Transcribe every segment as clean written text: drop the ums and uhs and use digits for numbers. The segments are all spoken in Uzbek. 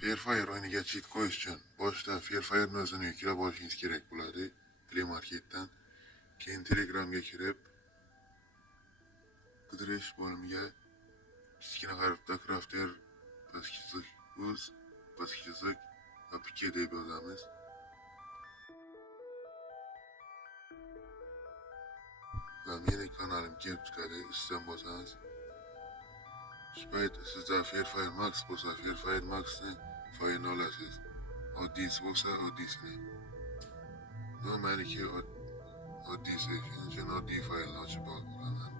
Fairfire o'yiniga cheat qo'yish uchun boshida Fairfire'ni o'zini yuklab olishingiz kerak bo'ladi Play Marketdan. Keyin Telegramga kirib, qidirish bo'limiga kichkina harfda Crafter /uz /apk deb yozamiz. Va mening kanalim kelib chiqadi, ustidan bosamiz. Shu payt sizda Fairfire Max bo'lsa, Fairfire Max'ni faylni olasiz. Oddiysi bo'lsa, oddiysini. Meniki oddiysi, shuning uchun oddiy faylni ochib olaman.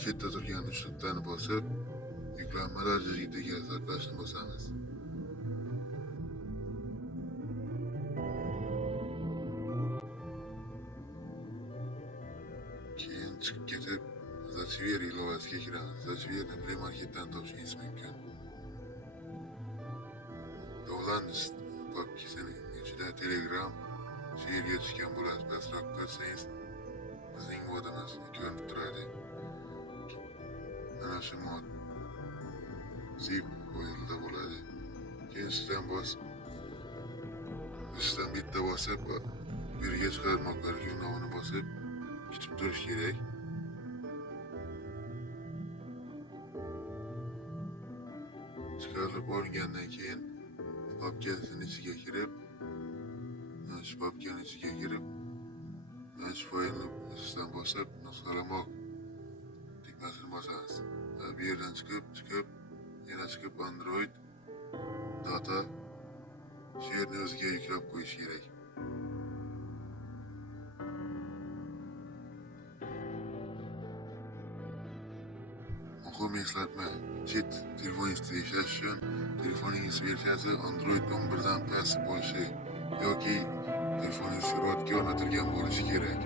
Chetda turgan uch nuqtani bosib, yuklanmalar jigitiga saklashni bosamiz. Keyin chiqib ketib, Zachiver ilovasiga kiramiz. Zachiverni Play Marketdan topishingiz mumkin. Download papkasining ichida Telegram shu yerga tushgan bo'ladi. Pastroq ko'rsangiz, bizning modimiz ko'rinib turadi. Mana shu mod zip o'yinda bo'ladi. Keyin ustidan bitta bosib, birga chiqarmoqlarga nomini bosib kutib turish kerak. Chiqarib olgandan keyin papkasining ichiga kirib, shu papkaning ichiga kirib, shu faylni ustidan bosib nusxalamoq tugmasini bosamiz. Bu yerdan chiqib, yana chiqib Android data shu yerni o'ziga yuklab qo'yish kerak. Muhim eslatma, chet telefoningizni ishlash uchun telefoningiz versiyasi Android 11 dan past bo'lishi yoki telefoningiz sur'atga o'rnatilgan bo'lishi kerak.